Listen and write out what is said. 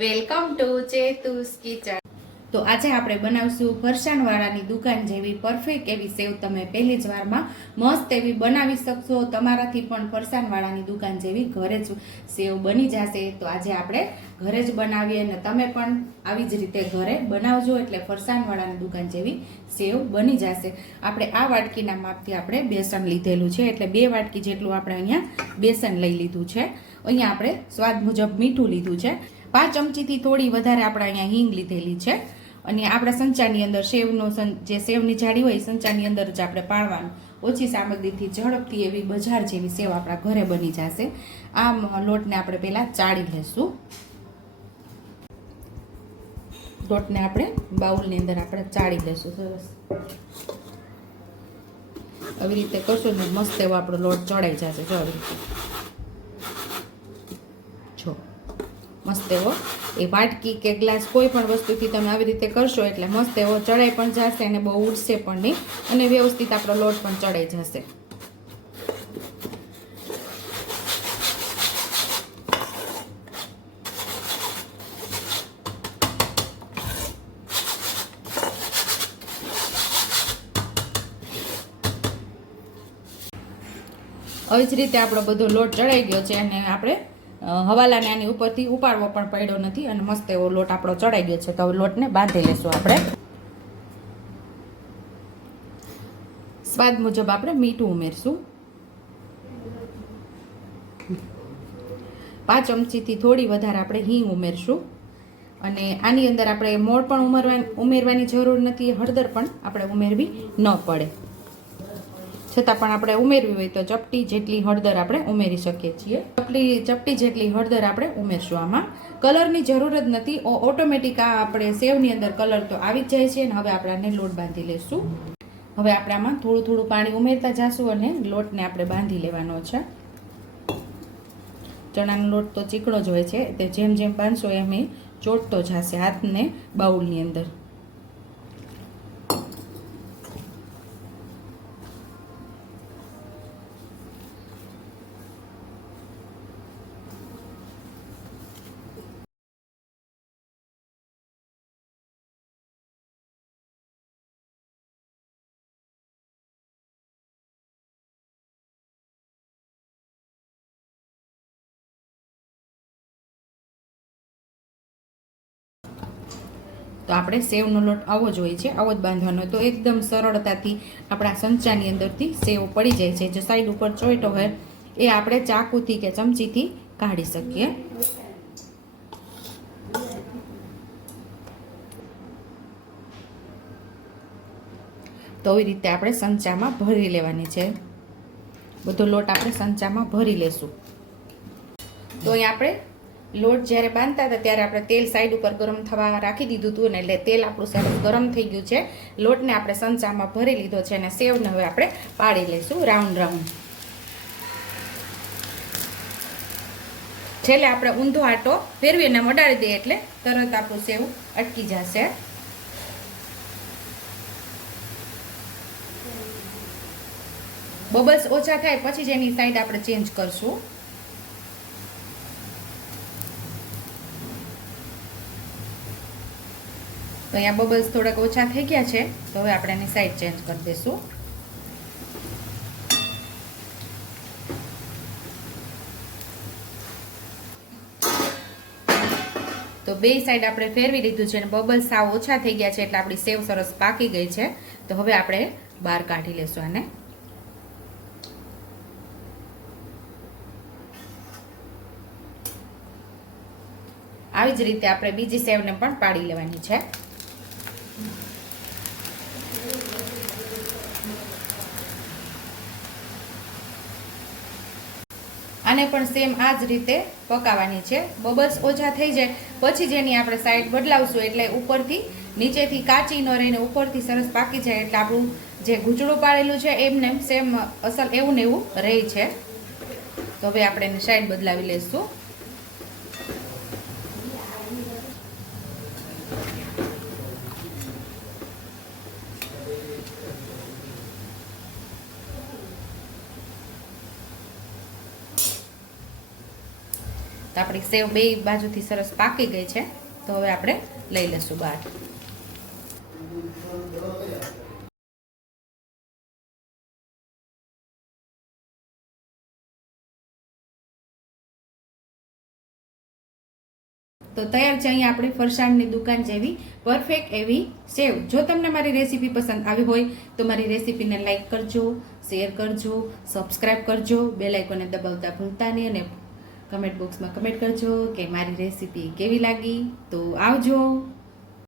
Welcome to ચેતુસ kitchen. તો આજે આપણે બનાવશું ફરસાણવાળાની દુકાન જેવી પરફેક્ટ એવી સેવ તમે પહેલી જ વારમાં મસ્ત એવી બનાવી શકશો. તમારાથી પણ ફરસાણવાળાની દુકાન જેવી ઘરે જ સેવ બની જશે. તો આજે આપણે ઘરે જ બનાવીએ અને તમે પણ આવી જ રીતે ઘરે બનાવજો એટલે ફરસાણવાળાની દુકાન જેવી સેવ બની જશે. આપણે આ વાટકીના માપથી આપણે બેસન લીધેલું છે. એટલે બે વાટકી જેટલું આપણે અહીંયા બેસન લઈ લીધું છે. અહીંયા આપણે સ્વાદ મુજબ મીઠું લીધું છે. પાંચ ચમચીથી થોડી વધારે આપણે અહીંયા હિંગ લીધેલી છે. અને આપણા સંચાની અંદર સેવનો જે સેવની જાડી હોય સંચાની અંદર જ આપણે પાડવાનું. ઓછી સામગ્રીથી ઝડપથી એવી બજાર જેવી સેવ આપણા ઘરે બની જશે. આ લોટને આપણે પહેલાં ચાળી લેશું. લોટને આપણે બાઉલની અંદર આપણે ચાળી લેશું. સરસ. આવી રીતે કરશું ને મસ્ત એવો આપણો લોટ ચડાઈ જશે. જો આવી રીતે. મસ્ત એવો. એ વાટકી કે ગ્લાસ કોઈ પણ વસ્તુથી તમે આવી રીતે કરશો એટલે મસ્ત એવો ચડાઈ પણ જશે અને બહુ ઉડશે પણ નહીં. અને વ્યવસ્થિત આપણો લોટ પણ ચડાઈ જશે. આવી જ રીતે આપણો બધો લોટ ચડાઈ ગયો છે અને આપણે હવાલાને આની ઉપરથી ઉપાડવો પણ પડ્યો નથી અને મસ્ત એવો લોટ આપણો ચડાઈ ગયો છે. તો હવે લોટને બાંધી લેશું આપણે. સ્વાદ મુજબ આપણે મીઠું ઉમેરશું. પાંચ ચમચીથી થોડી વધારે આપણે હિંગ ઉમેરશું. અને આની અંદર આપણે મોળ પણ ઉમેરવા, ઉમેરવાની જરૂર નથી, હળદર પણ આપણે ઉમેરવી ન પડે. છતાં પણ આપણે ઉમેરવી હોય તો ચપટી જેટલી હળદર આપણે ઉમેરી શકીએ છીએ. ચપટી ચપટી જેટલી હળદર આપણે ઉમેરશું આમાં. કલરની જરૂર જ નથી. ઓટોમેટિક આ આપણે સેવની અંદર કલર તો આવી જ જાય છે અને હવે આપણે આને લોટ બાંધી લેશું. હવે આપણે આમાં થોડું થોડું પાણી ઉમેરતા જઈશું અને લોટને આપણે બાંધી લેવાનો છે. ચણાનો લોટ તો ચીકણો જ હોય છે. તે જેમ જેમ બાંધશો એમ એ ચોટતો જશે હાથને બાઉલની અંદર. તો આપણે સેવનો લોટ આવો જ હોય છે. આવો જ બાંધવાનો. તો એકદમ સરળતાથી આપણા સંચાની અંદરથી સેવ પડી જાય છે. જે સાઈડ ઉપર ચોઈટો હોય, એ આપણે ચાકુથી કે ચમચીથી કાઢી શકીએ. તો આવી રીતે આપણે સંચામાં ભરી લેવાની છે. બધો લોટ આપણે સંચામાં ભરી લેશું. તો અહીં આપણે લોટ જ્યારે બાંધતા હતા ત્યારે આપણે તેલ સાઈડ ઉપર ગરમ થવા રાખી દીધું હતું એટલે તેલ આપણું સરસ ગરમ થઈ ગયું છે. લોટને આપણે સંચામાં ભરી લીધો છે અને સેવને હવે આપણે પાડી લઈશું રાઉન્ડ રાઉન્ડ છેલ્લે આપણે ઊંધો આટો ફેરવીને મડાડી દઈએ એટલે તરત આપણું સેવ અટકી જશે. બબલ્સ ઓછા થાય પછી જ એની સાઈડ આપણે ચેન્જ કરશું. તો અહીંયા બબલ્સ થોડાક ઓછા થઈ ગયા છે. તો હવે આપણે એની સાઈડ ચેન્જ કરી દઈશું. તો બે સાઈડ આપણે ફેરવી લીધું છે અને બબલ્સ સાવ ઓછા થઈ ગયા છે એટલે આપણી સેવ સરસ પાકી ગઈ છે. તો હવે આપણે બહાર કાઢી લેશું આને. આવી જ રીતે આપણે બીજી સેવને પણ પાડી લેવાની છે. આને પણ સેમ આ જ રીતે પકાવવાની છે. બબલ્સ ઓછા થઈ જાય, પછી જેની આપણે સાઈડ બદલાવશું એટલે ઉપરથી, નીચેથી કાચી ન રહીને ઉપરથી સરસ પાકી જાય એટલે આપણું જે ગૂંચળું પાડેલું છે એમને એમ સેમ અસલ એવું ને એવું રહે છે. તો હવે આપણે એને સાઈડ બદલાવી લઈશું આપણી સેવ બે બાજુથી સરસ પાકી ગઈ છે. તો હવે આપણે લઈ લઈશું બહાર. તો તૈયાર છે અહીંયા આપણી ફરસાણની દુકાન જેવી પરફેક્ટ એવી સેવ. જો તમને મારી રેસીપી પસંદ આવી હોય, તો મારી રેસીપીને લાઇક કરજો શેર કરજો સબસ્ક્રાઈબ કરજો બે આઇકોને દબાવતા ભૂલતા નહીં અને કમેન્ટ બોક્સમાં કમેન્ટ કરજો કે મારી રેસીપી કેવી લાગી? તો આવજો.